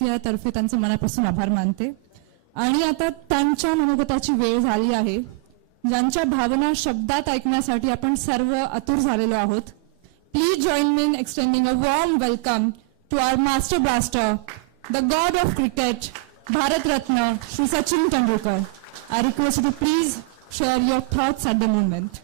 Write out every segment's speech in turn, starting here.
तर्फे त्यांचे मनापासून आभार मानते आणि आता त्यांच्या मनोगताची वेळ झाली आहे, ज्यांच्या भावना शब्दात ऐकण्यासाठी आपण सर्व आतुर झालेलो आहोत. Please join me in extending a warm welcome to our master blaster, the god of cricket, Bharat Ratna Shri Sachin Tendulkar. I request you to please share your thoughts at the moment.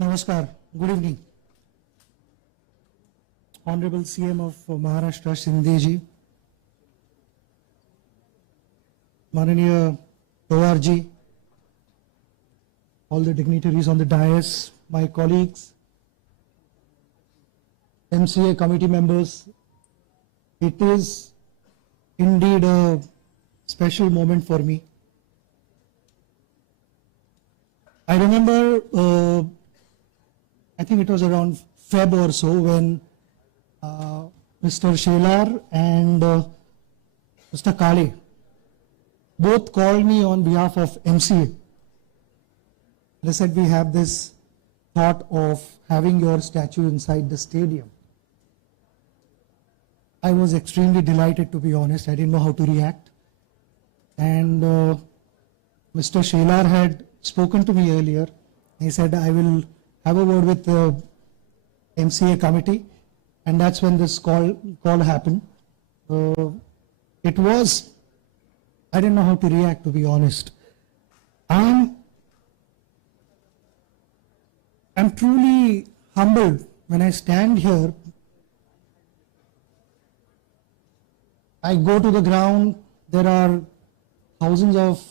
Namaskar. Good evening. Honorable CM of Maharashtra, Shinde ji, Mananiya Pawar ji, all the dignitaries on the dais, my colleagues, MCA committee members, it is indeed a special moment for me. I remember I think it was around Feb or so when Mr. Shelar and Mr. Kale both called me on behalf of MCA. They said we have this thought of having your statue inside the stadium. I was extremely delighted, to be honest. I didn't know how to react. And Mr. Shelar had spoken to me earlier. He said, I will have a word with the MCA committee, and that's when this call happened. I didn't know how to react, to be honest. I'm truly humbled when I stand here. I go to the ground, there are thousands of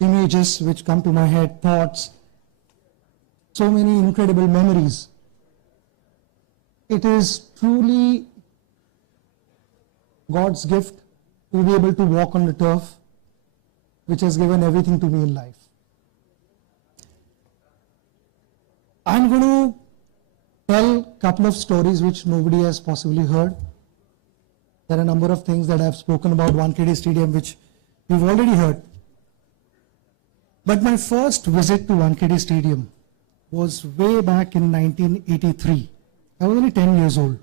images which come to my head, thoughts, so many incredible memories. It is truly God's gift to be able to walk on the turf, which has given everything to me in life. I'm going to tell a couple of stories which nobody has possibly heard. There are a number of things that I've spoken about Wankhede Stadium which you've already heard. But my first visit to Wankhede Stadium was way back in 1983. I was only 10 years old.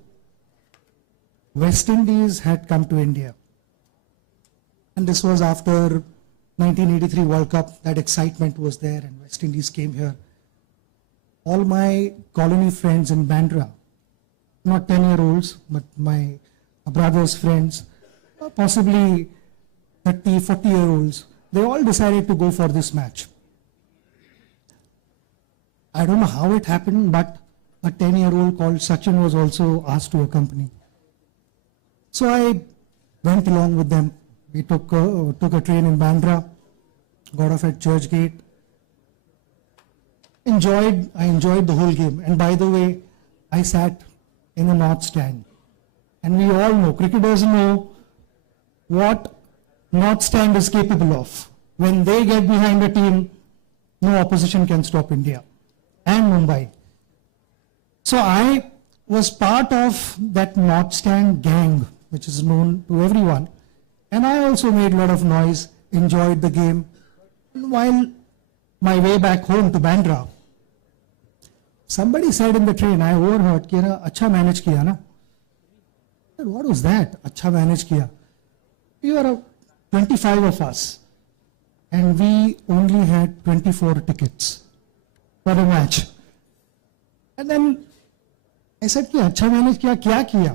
West Indies had come to India. And this was after 1983 World Cup. That excitement was there and West Indies came here. All my colony friends in Bandra, not 10-year-olds, but my brothers' friends, possibly 30, 40-year-olds, they all decided to go for this match. I don't know how it happened, but a 10-year-old called Sachin was also asked to accompany. So I went along with them. We took a train in Bandra, got off at Churchgate. I enjoyed the whole game. And by the way, I sat in a north stand. And we all know, cricketers know what north stand is capable of. When they get behind a team, no opposition can stop India and Mumbai. So I was part of that North Stand gang, which is known to everyone. And I also made a lot of noise, enjoyed the game. While my way back home to Bandra, somebody said in the train, I overheard, कि ना अच्छा manage किया ना. What was that? अच्छा manage किया. We were 25 of us, and we only had 24 tickets for a match. And then I said कि अच्छा manage किया, क्या किया?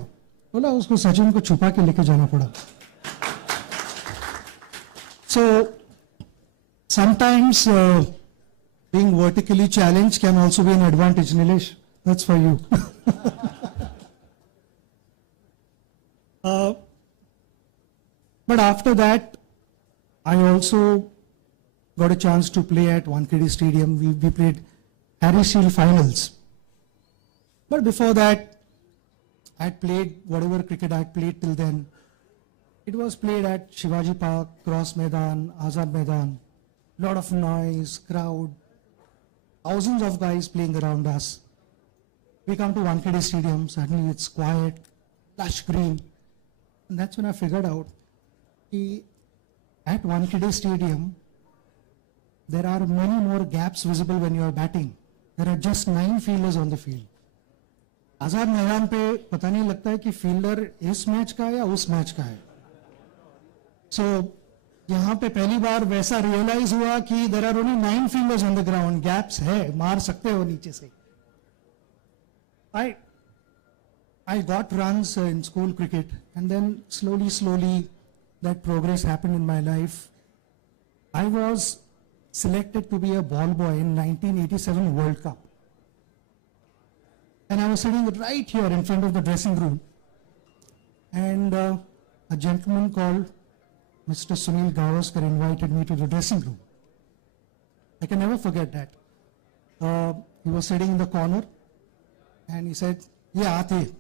बोला उसको सचिन को छुपा के लेके जाना पड़ा. So sometimes being vertically challenged can also be an advantage, Nilesh. That's for you. But after that, I also got a chance to play at Wankhede Stadium. We played Harry Shield finals. But before that, I had played whatever cricket I had played till then. It was played at Shivaji Park, Cross Maidan, Azad Maidan. Lot of noise, crowd, thousands of guys playing around us. We come to Wankhede Stadium, suddenly it's quiet, lush green. And that's when I figured out that at Wankhede Stadium, there are many more gaps visible when you are batting. There are just 9 fielders on the field. Azad Maidan पे पता नहीं लगता है कि fielder इस match का है या उस मैच का है. So यहाँ पे पहली बार वैसा रियलाइज हुआ कि there are only 9 fielders on the ground. Gaps है, मार सकते हो नीचे से. I got runs in school cricket, and then slowly that progress happened in my life. I was selected to be a ball boy in 1987 World Cup. And I was sitting right here in front of the dressing room. And a gentleman called Mr. Sunil Gavaskar invited me to the dressing room. I can never forget that. He was sitting in the corner and he said, "Yeah, aate,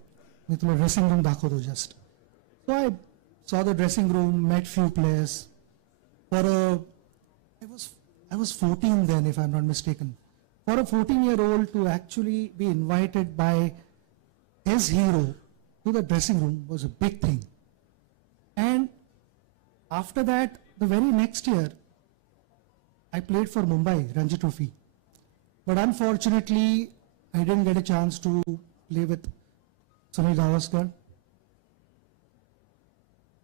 मैं तुम्हें dressing room दाखो दो just." So I saw the dressing room, met few players. I was 14 then, if I'm not mistaken. For a 14-year-old to actually be invited by his hero to the dressing room was a big thing. And after that, the very next year, I played for Mumbai, Ranji Trophy. But unfortunately, I didn't get a chance to play with Sunil Gavaskar.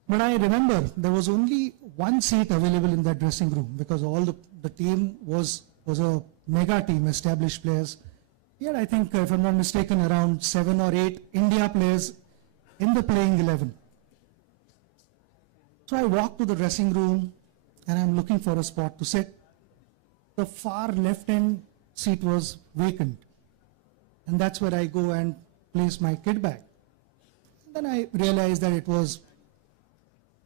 But I remember there was only one seat available in that dressing room because all the team was a mega team, established players. Here, I think, if I'm not mistaken, around 7 or 8 India players in the playing 11. So I walked to the dressing room and I'm looking for a spot to sit. The far left-hand seat was vacant. And that's where I go and place my kit bag. Then I realized that it was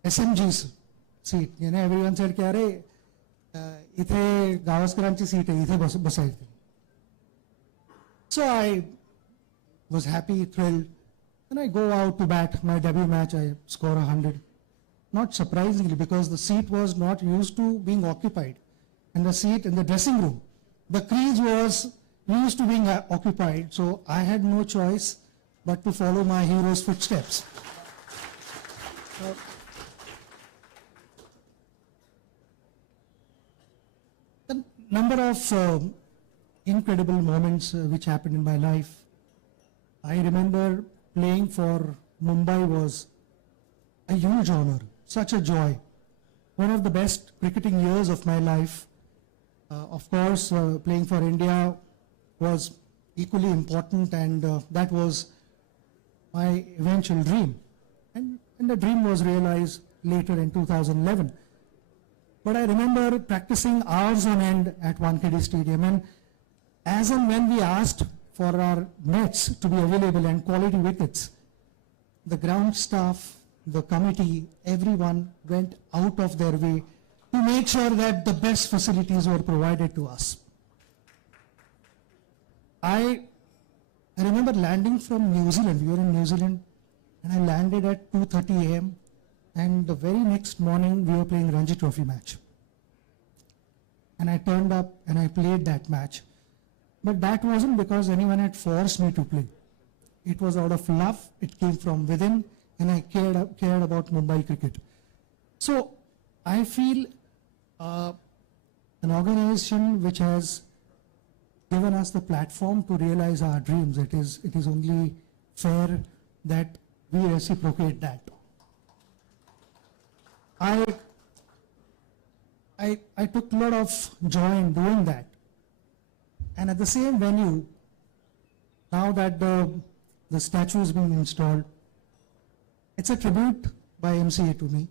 SMG's seat. You know, everyone said, "Kya इथे गावस्करांची seat आहे, इथे बसायचं." So I was happy, thrilled. Then I go out to bat my debut match. I score 100. Not surprisingly, because the seat was not used to being occupied. And the seat in the dressing room, the crease was used to being occupied. So I had no choice but to follow my hero's footsteps. The number of incredible moments which happened in my life. I remember playing for Mumbai was a huge honor, such a joy. One of the best cricketing years of my life. Of course, playing for India was equally important, and that was my eventual dream. And the dream was realized later in 2011. But I remember practicing hours on end at Wankhede Stadium, and as and when we asked for our nets to be available and quality wickets, the ground staff, the committee, everyone went out of their way to make sure that the best facilities were provided to us. I remember landing from New Zealand. We were in New Zealand, and I landed at 2:30 a.m. And the very next morning, we were playing Ranji Trophy match. And I turned up and I played that match. But that wasn't because anyone had forced me to play. It was out of love. It came from within, and I cared about Mumbai cricket. So I feel an organization which has given us the platform to realize our dreams. It is only fair that we reciprocate that. I took a lot of joy in doing that. And at the same venue, now that the statue is being installed, it's a tribute by MCA to me.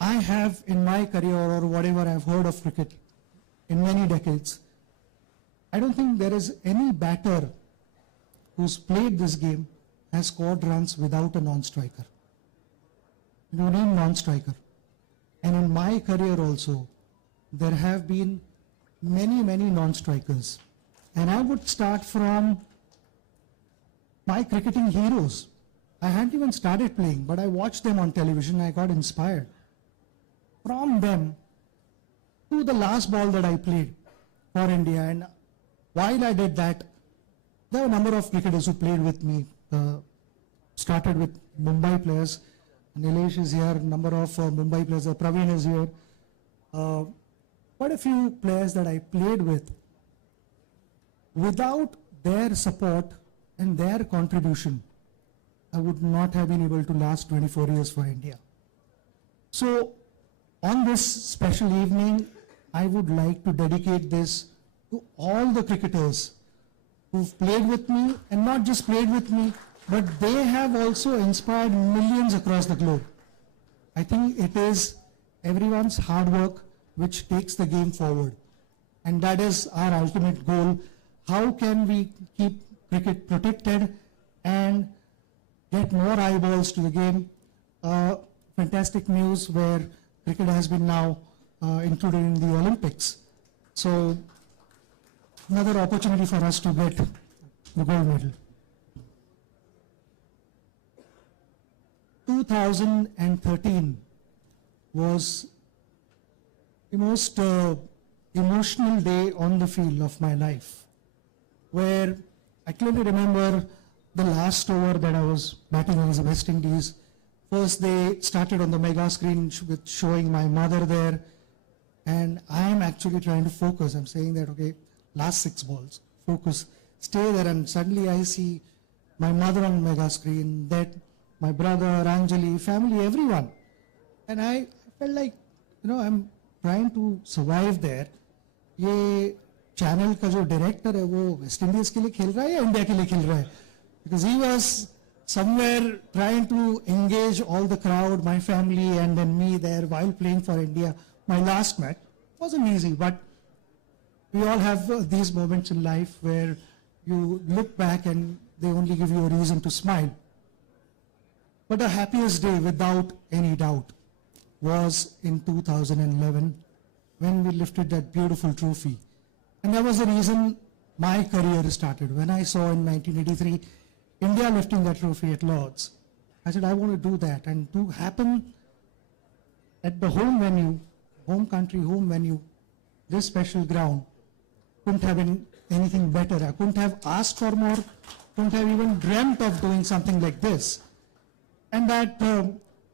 I have in my career, or whatever I've heard of cricket in many decades, I don't think there is any batter who's played this game has scored runs without a non-striker. You need non-striker. And in my career also, there have been many non-strikers. And I would start from my cricketing heroes. I hadn't even started playing, but I watched them on television. I got inspired. From them to the last ball that I played for India. And while I did that, there are a number of cricketers who played with me. Started with Mumbai players. Nilesh is here, number of Mumbai players. Praveen is here. Quite a few players that I played with. Without their support and their contribution, I would not have been able to last 24 years for India. So, on this special evening, I would like to dedicate this to all the cricketers who've played with me, and not just played with me, but they have also inspired millions across the globe. I think it is everyone's hard work which takes the game forward. And that is our ultimate goal. How can we keep cricket protected and get more eyeballs to the game? Fantastic news where cricket has been now included in the Olympics. So another opportunity for us to get the gold medal. 2013 was the most emotional day on the field of my life, where I clearly remember the last over that I was batting against the West Indies. First they started on the mega screen with showing my mother there, and I am actually trying to focus. I'm saying that, okay, last 6 balls, focus, stay there, and suddenly I see my mother on mega screen, that my brother, Anjali, family, everyone. And I felt like, I'm trying to survive there. ये channel का जो director है वो West Indies के लिए खेल रहा है या India के लिए खेल रहा है? Because he was somewhere trying to engage all the crowd, my family, and then me there while playing for India. My last match wasn't easy, but we all have these moments in life where you look back and they only give you a reason to smile. But the happiest day, without any doubt, was in 2011 when we lifted that beautiful trophy. And that was the reason my career started. When I saw in 1983 India lifting that trophy at Lord's, I said, I want to do that. And to happen at the home venue, home country, home venue, this special ground, couldn't have been anything better. I couldn't have asked for more, couldn't have even dreamt of doing something like this. And that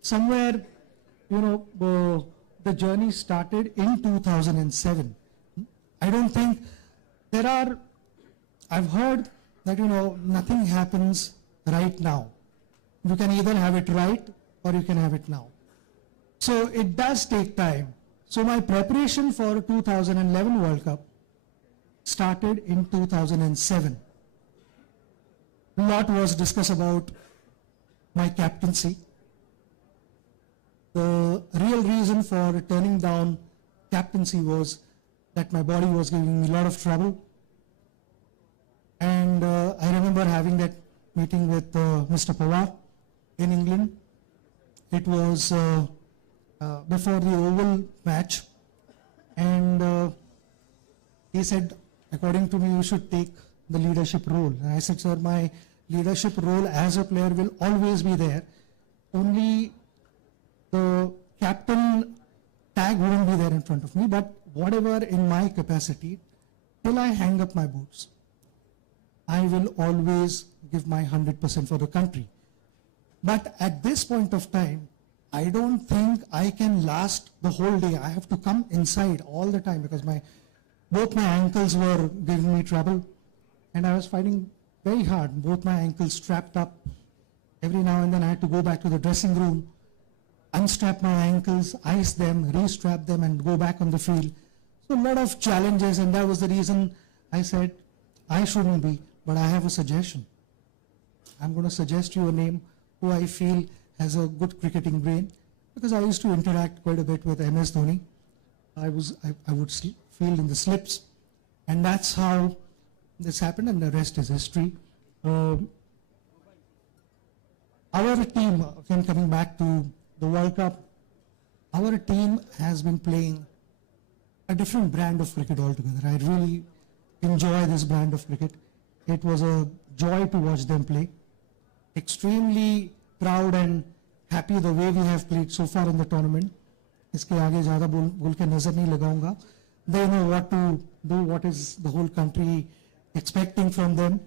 somewhere, the journey started in 2007. I don't think I've heard that, nothing happens right now. You can either have it right or you can have it now. So it does take time. So my preparation for 2011 World Cup started in 2007. A lot was discussed about my captaincy. The real reason for turning down captaincy was that my body was giving me a lot of trouble. And I remember having that meeting with Mr. Pawar in England. It was before the Oval match. And he said, according to me, you should take the leadership role. And I said, sir, my leadership role as a player will always be there. Only the captain tag wouldn't be there in front of me, but whatever in my capacity, till I hang up my boots, I will always give my 100% for the country. But at this point of time, I don't think I can last the whole day. I have to come inside all the time because both my ankles were giving me trouble, and I was fighting very hard. Both my ankles strapped up. Every now and then I had to go back to the dressing room, unstrap my ankles, ice them, re-strap them, and go back on the field. So a lot of challenges, and that was the reason I said I shouldn't be, but I have a suggestion. I'm going to suggest you a name who I feel has a good cricketing brain, because I used to interact quite a bit with MS Dhoni. I would field in the slips, and that's how this happened, and the rest is history. Our team, again coming back to the World Cup, our team has been playing a different brand of cricket altogether. I really enjoy this brand of cricket. It was a joy to watch them play. Extremely proud and happy the way we have played so far in the tournament. इसके आगे ज़्यादा बोल के नजर नहीं लगाऊंगा. They know what to do, what is the whole country expecting from them.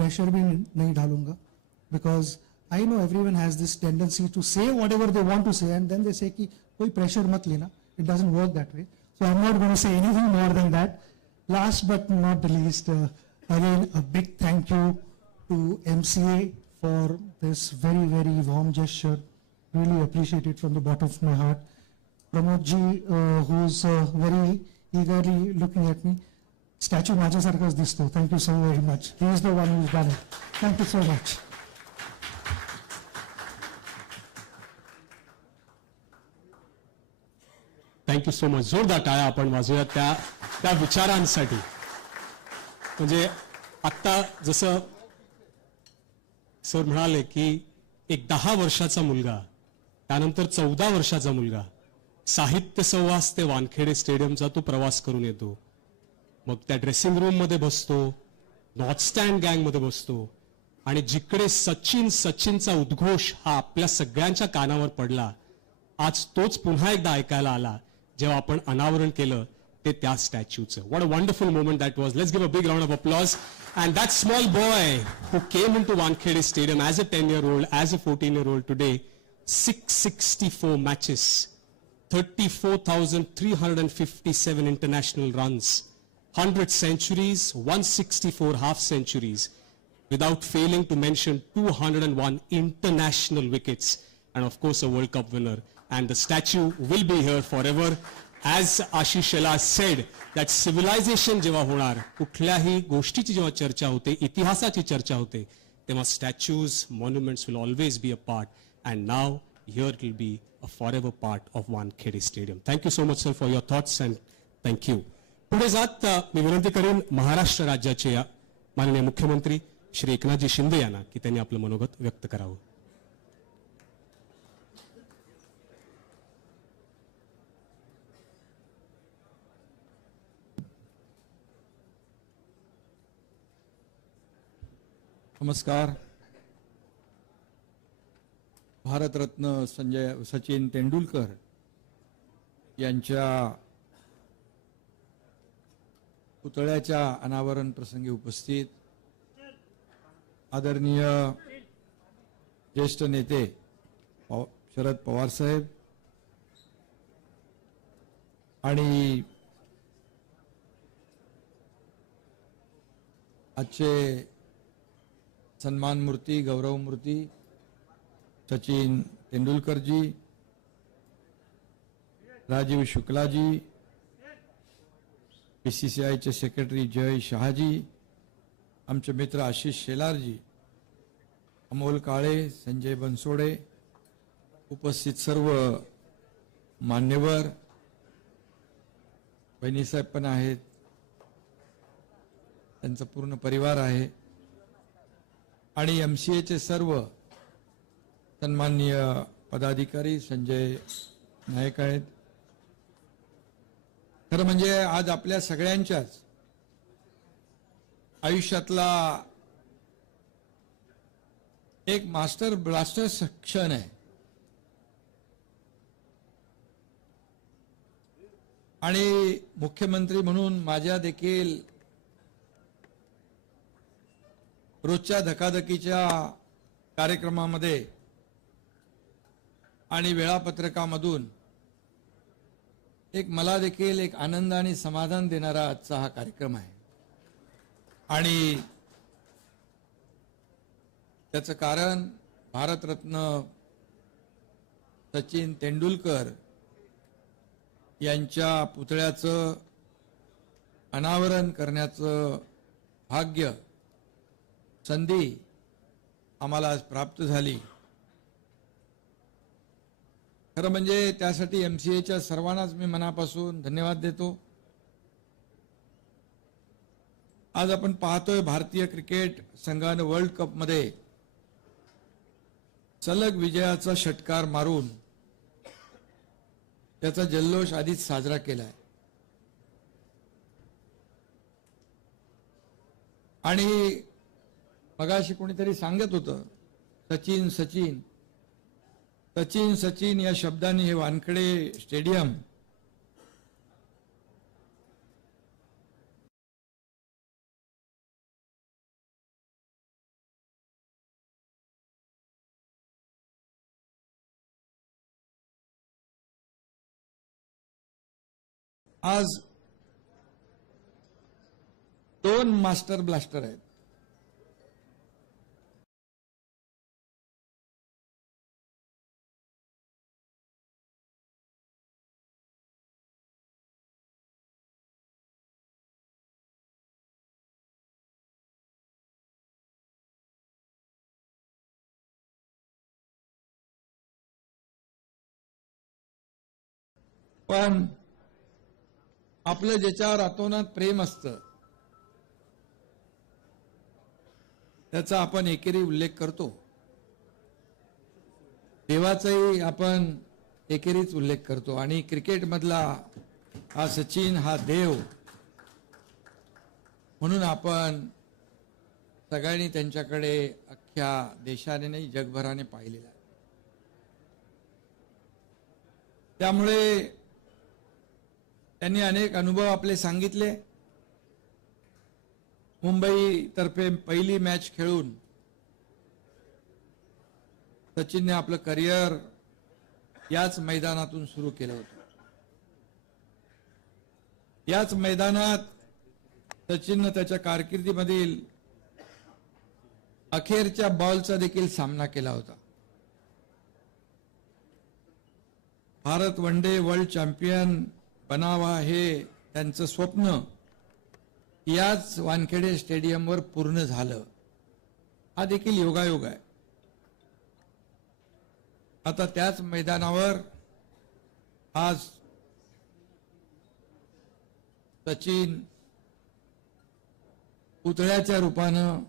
Pressure भी नहीं डालूंगा, because I know everyone has this tendency to say whatever they want to say and then they say कि कोई pressure मत लेना. It doesn't work that way. So I'm not going to say anything more than that. Last but not the least, again a big thank you to MCA for this very, very warm gesture. Really appreciate it from the bottom of my heart. Pramod ji, who's very eagerly looking at me. Statue माझ्यासारखाच दिसतो. Thank you so very much. He is the one who's done it. Thank you so much. Thank you so much. जोरदार टाळ्या आपण वाजूया त्या विचारांसाठी. म्हणजे आत्ता जसं sir म्हणाले की एक 10 वर्षाचा मुलगा, त्यानंतर 14 वर्षाचा मुलगा साहित्य संवास ते वानखेडे स्टेडियमचा तो प्रवास करून येतो. मग त्या ड्रेसिंग रूम मध्ये बसतो, नॉर्थ स्टँड गँग मध्ये बसतो आणि जिकडे सचिनचा उद्घोष हा आपल्या सगळ्यांच्या कानावर पडला, आज तोच पुन्हा एकदा ऐकायला आला जेव्हा आपण अनावरण केलं ते त्या स्टॅच्यूचं. What a wonderful moment that was. Let's give a big round of applause. And that small boy who came into Wankhede Stadium as a 10-year-old, as a 14-year-old today, 664 matches, 34,357 international runs, 100 centuries, 164 half centuries, without failing to mention 201 international wickets, and of course a World Cup winner. And the statue will be here forever. As Ashish Shela said, that civilization जेव्हा होणार, कुठल्याही गोष्टीची जेव्हा चर्चा होते, इतिहासाची चर्चा होते, तेव्हा statues, monuments will always be a part, and now here it will be a forever part of Wankhede Stadium. Thank you so much, sir, for your thoughts, and thank you. पुढे जात मी विनंती करेन महाराष्ट्र राज्याचे माननीय मुख्यमंत्री श्री एकनाथजी शिंदे यांना की त्यांनी आपलं मनोगत व्यक्त करावं. नमस्कार. भारतरत्न सचिन तेंडुलकर यांच्या पुतळ्याच्या अनावरण प्रसंगी उपस्थित आदरणीय ज्येष्ठ नेते शरद पवार साहेब आणि आजचे सन्मान मूर्ती, गौरव मूर्ती सचिन तेंडुलकर जी, राजीव शुक्ला जी, बीसीसीआयचे सेक्रेटरी जय शहाजी, आमचे मित्र आशिष शेलार जी, अमोल काळे, संजय बनसोडे, उपस्थित सर्व मान्यवर, बहिणीसाहेब पण आहेत, त्यांचा पूर्ण परिवार आहे, आणि एमसीएचे सर्व सन्माननीय पदाधिकारी संजय नायक आहेत. खरं म्हणजे आज आपल्या सगळ्यांच्याच आयुष्यातला एक मास्टर ब्लास्टर क्षण आहे. आणि मुख्यमंत्री म्हणून माझ्या देखील रोजच्या धकाधकीच्या कार्यक्रमामध्ये आणि वेळापत्रकामधून मला देखील एक आनंद आणि समाधान देणारा आजचा हा कार्यक्रम आहे. आणि त्याचं कारण भारतरत्न सचिन तेंडुलकर यांच्या पुतळ्याचं अनावरण करण्याचं भाग्य, संधी आम्हाला आज प्राप्त झाली. खरं म्हणजे त्यासाठी एमसीएच्या सर्वांनाच मी मनापासून धन्यवाद देतो. आज आपण पाहतोय भारतीय क्रिकेट संघाने वर्ल्ड कप मध्ये सलग विजयाचा षटकार मारून त्याचा जल्लोष आधीच साजरा केलाय. आणि मगाशी कोणीतरी सांगत होतं सचिन सचिन सचिन सचिन या शब्दाने हे वानखेडे स्टेडियम आज 2 मास्टर ब्लास्टर आहेत. पण आपलं ज्याच्यावर अतोनात प्रेम असतं त्याचा आपण एकेरी उल्लेख करतो. देवाचाही आपण एकेरीच उल्लेख करतो. आणि क्रिकेटमधला हा सचिन, हा देव म्हणून आपण सगळ्यांनी त्यांच्याकडे अख्ख्या देशाने नाही जगभराने पाहिलेला आहे. त्यामुळे त्यांनी अनेक अनुभव आपले सांगितले. मुंबई तर्फे पहिली मॅच खेळून सचिनने आपलं करिअर याच मैदानातून सुरू केलं होतं. याच मैदानात सचिननं त्याच्या कारकिर्दीमधील अखेरच्या बॉलचा देखील सामना केला होता. Bharat one day world champion बनावा हे त्यांचं स्वप्न याच वानखेडे स्टेडियमवर पूर्ण झालं. हा देखील योगायोग आहे. आता त्याच मैदानावर आज सचिन पुतळ्याच्या रूपानं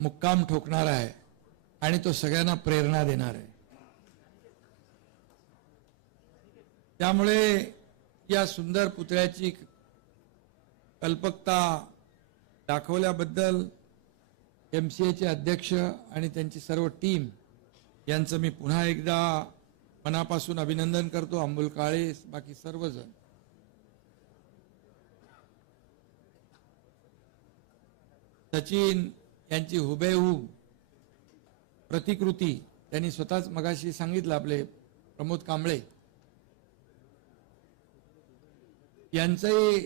मुक्काम ठोकणार आहे आणि तो सगळ्यांना प्रेरणा देणार आहे. त्यामुळे या सुंदर पुतळ्याची कल्पकता दाखवल्याबद्दल MCAचे अध्यक्ष आणि त्यांची सर्व टीम यांचं मी पुन्हा एकदा मनापासून अभिनंदन करतो. अंबुल काळे, बाकी सर्वजण. सचिन यांची हुबेहूब प्रतिकृती त्यांनी स्वतःच मगाशी सांगितलं, आपले प्रमोद कांबळे यांचंही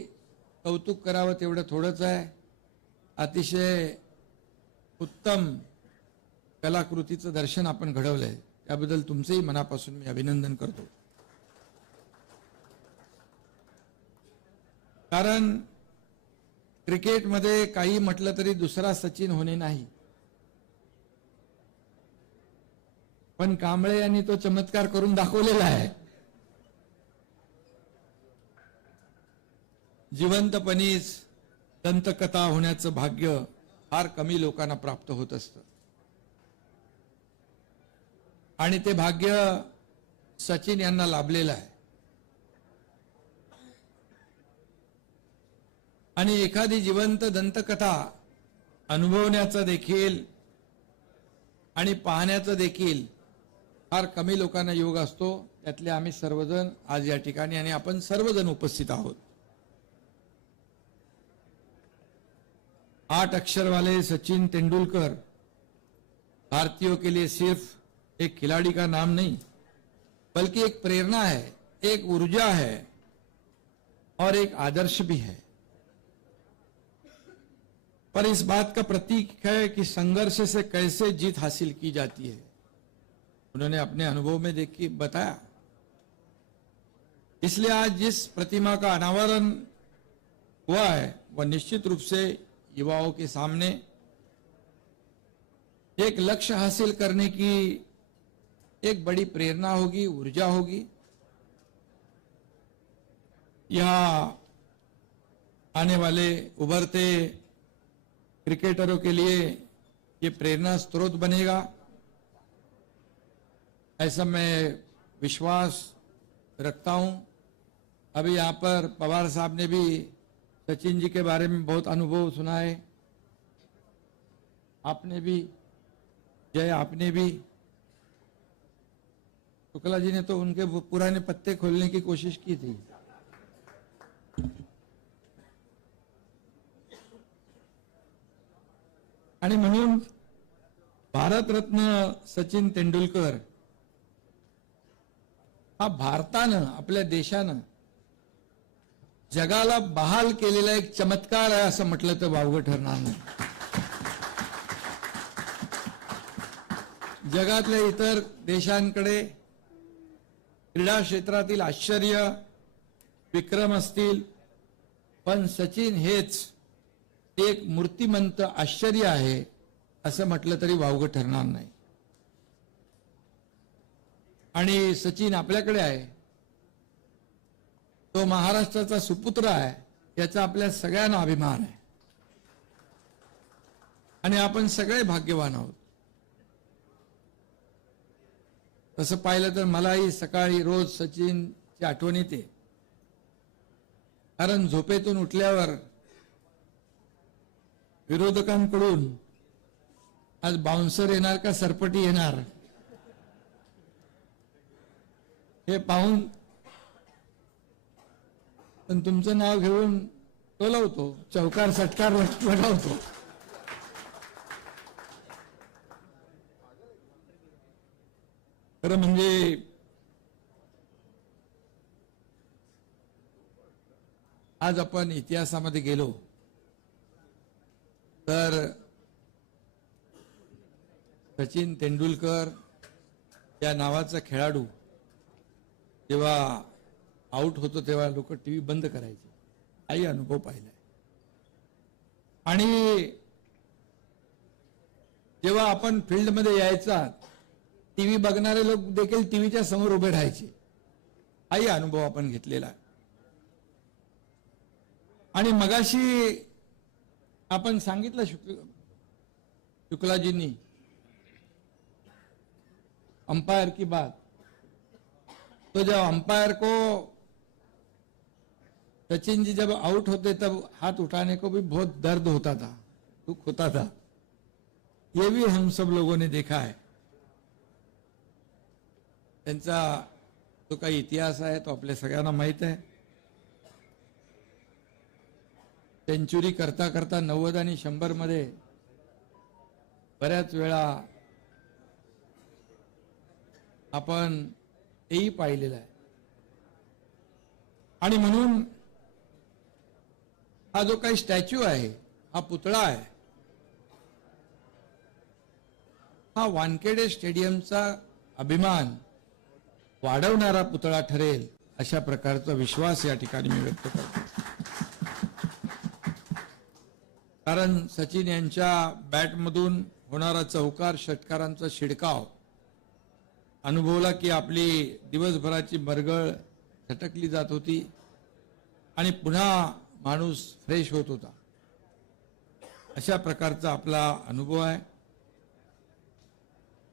कौतुक करावं तेवढं थोडंच आहे. अतिशय उत्तम कलाकृतीचं दर्शन आपण घडवलंय, त्याबद्दल तुमचंही मनापासून मी अभिनंदन करतो. कारण क्रिकेटमध्ये काही म्हटलं तरी दुसरा सचिन होणे नाही, पण कांबळे यांनी तो चमत्कार करून दाखवलेला आहे. जिवंतपणीच दंतकथा होण्याचं भाग्य फार कमी लोकांना प्राप्त होत असतं आणि ते भाग्य सचिन यांना लाभलेलं आहे. आणि एखादी जिवंत दंतकथा अनुभवण्याचा देखील आणि पाहण्याचा देखील फार कमी लोकांना योग असतो. त्यातले आम्ही सर्वजण आज या ठिकाणी आणि आपण सर्वजण उपस्थित आहोत. 8 अक्षर वाले सचिन तेंदुलकर भारतीयों के लिए सिर्फ एक खिलाड़ी का नाम नहीं बल्कि एक प्रेरणा है, एक ऊर्जा है और एक आदर्श भी है. पर इस बात का प्रतीक है कि संघर्ष से कैसे जीत हासिल की जाती है. उन्होंने अपने अनुभव में देखिए बताया. इसलिए आज जिस प्रतिमा का अनावरण हुआ है वह निश्चित रूप से युवाओं के सामने एक लक्ष्य हासिल करने की एक बड़ी प्रेरणा होगी, ऊर्जा होगी. यहाँ आने वाले उभरते क्रिकेटरों के लिए ये प्रेरणा स्रोत बनेगा, ऐसा मैं विश्वास रखता हूं. अभी यहाँ पर पवार साहब ने भी सचिन जी के बारे में बहुत अनुभव सुना है. आपने भी, जय, आपने भी. शुक्ला जी ने तो उनके पुराने पत्ते खोलने की कोशिश की थी. आणि म्हणून भारतरत्न सचिन तेंडुलकर हा भारतानं, आपल्या देशानं जगाला बहाल केलेला एक चमत्कार आहे असं म्हटलं तर वावगं ठरणार नाही. जगातल्या इतर देशांकडे क्रीडा क्षेत्रातील आश्चर्य विक्रम असतील, पण सचिन हेच एक मूर्तिमंत आश्चर्य आहे असं म्हटलं तरी वावगं ठरणार नाही. आणि सचिन आपल्याकडे आहे, तो महाराष्ट्राचा सुपुत्र आहे, याचा आपल्या सगळ्यांना अभिमान आहे आणि आपण सगळे भाग्यवान आहोत. तसं पाहिलं तर मलाही सकाळी रोज सचिनची आठवण येते, कारण झोपेतून उठल्यावर विरोधकांकडून आज बाउन्सर येणार का सरपटी येणार हे पाहून पण तुमचं नाव घेऊन टोलवतो, चौकार सटकार लगावतो. खरं म्हणजे आज आपण इतिहासामध्ये गेलो तर सचिन तेंडुलकर या नावाचा खेळाडू जेव्हा आउट होतो तेव्हा लोक टीव्ही बंद करायचे. हाही अनुभव पाहिलाय. आणि जेव्हा आपण फील्डमध्ये यायचा टीव्ही बघणारे लोक देखील टीव्हीच्या समोर उभे राहायचे. हाही अनुभव आपण घेतलेला आहे. आणि मगाशी आपण सांगितलं शुक्लाजींनी अंपायर की बात, तो जब अंपायर को सचिन जी जब आउट होते तब हाथ उठाने को भी बहुत दर्द होता था, दुख होता था. ये भी हम सब लोगों ने देखा है. त्यांचा जो काही इतिहास आहे तो आपल्या सगळ्यांना माहित आहे. सेंचुरी करता करता 90 आणि 100 मध्ये बऱ्याच वेळा आपण तेही पाहिलेलं आहे. आणि म्हणून हा जो काही स्टॅच्यू आहे, हा पुतळा आहे, हा वानखेडे स्टेडियमचा अभिमान वाढवणारा पुतळा ठरेल अशा प्रकारचा विश्वास या ठिकाणी मी व्यक्त करतो. कारण सचिन यांच्या बॅटमधून होणारा चौकार षटकारांचा शिडकाव अनुभवला की आपली दिवसभराची मरगळ झटकली जात होती आणि पुन्हा माणूस फ्रेश होत होता. अशा प्रकारचा आपला अनुभव आहे.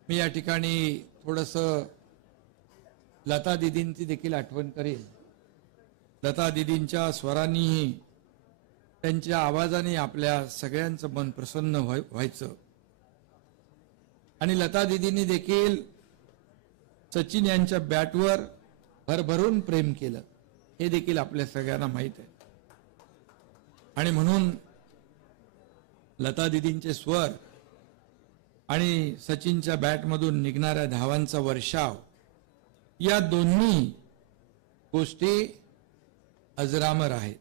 मी या ठिकाणी थोडंसं लता दीदींची देखील आठवण करेन. लता दीदींच्या स्वरांनीही त्यांच्या आवाजाने आपल्या सगळ्यांचं मन प्रसन्न व्हायचं. आणि लता दीदींनी देखील सचिन यांच्या बॅटवर भरभरून प्रेम केलं, हे देखील आपल्या सगळ्यांना माहीत आहे. आणि म्हणून लता दीदींचे स्वर आणि सचिनच्या बॅटमधून निघणाऱ्या धावांचा वर्षाव, या दोन्ही गोष्टी अजरामर आहेत,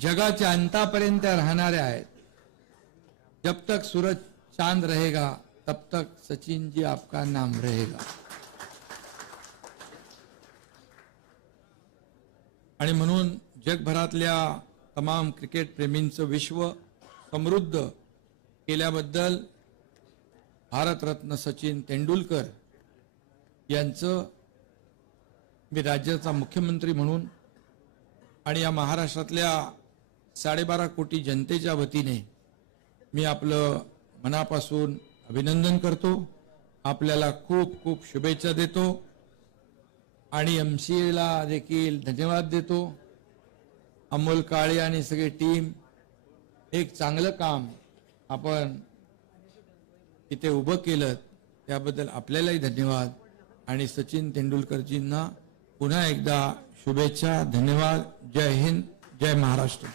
जगाच्या अंतापर्यंत राहणाऱ्या आहेत. जब तक सूरज चांद रहेगा तब तक सचिन जी आपका नाम रहेगा. आणि म्हणून जगभरातल्या तमाम क्रिकेट प्रेमींचं विश्व समृद्ध केल्याबद्दल भारतरत्न सचिन तेंडुलकर यांचं मी राज्याचा मुख्यमंत्री म्हणून आणि या महाराष्ट्रातल्या 12.5 कोटी जनतेच्या वतीने मी आपलं मनापासून अभिनंदन करतो. आपल्याला खूप खूप शुभेच्छा देतो आणि MCAला देखील धन्यवाद देतो. अमोल काळे आणि सगळी टीम, एक चांगलं काम आपण इथे उभं केलं त्याबद्दल आपल्यालाही धन्यवाद. आणि सचिन तेंडुलकरजींना पुन्हा एकदा शुभेच्छा, धन्यवाद. जय हिंद, जय महाराष्ट्र.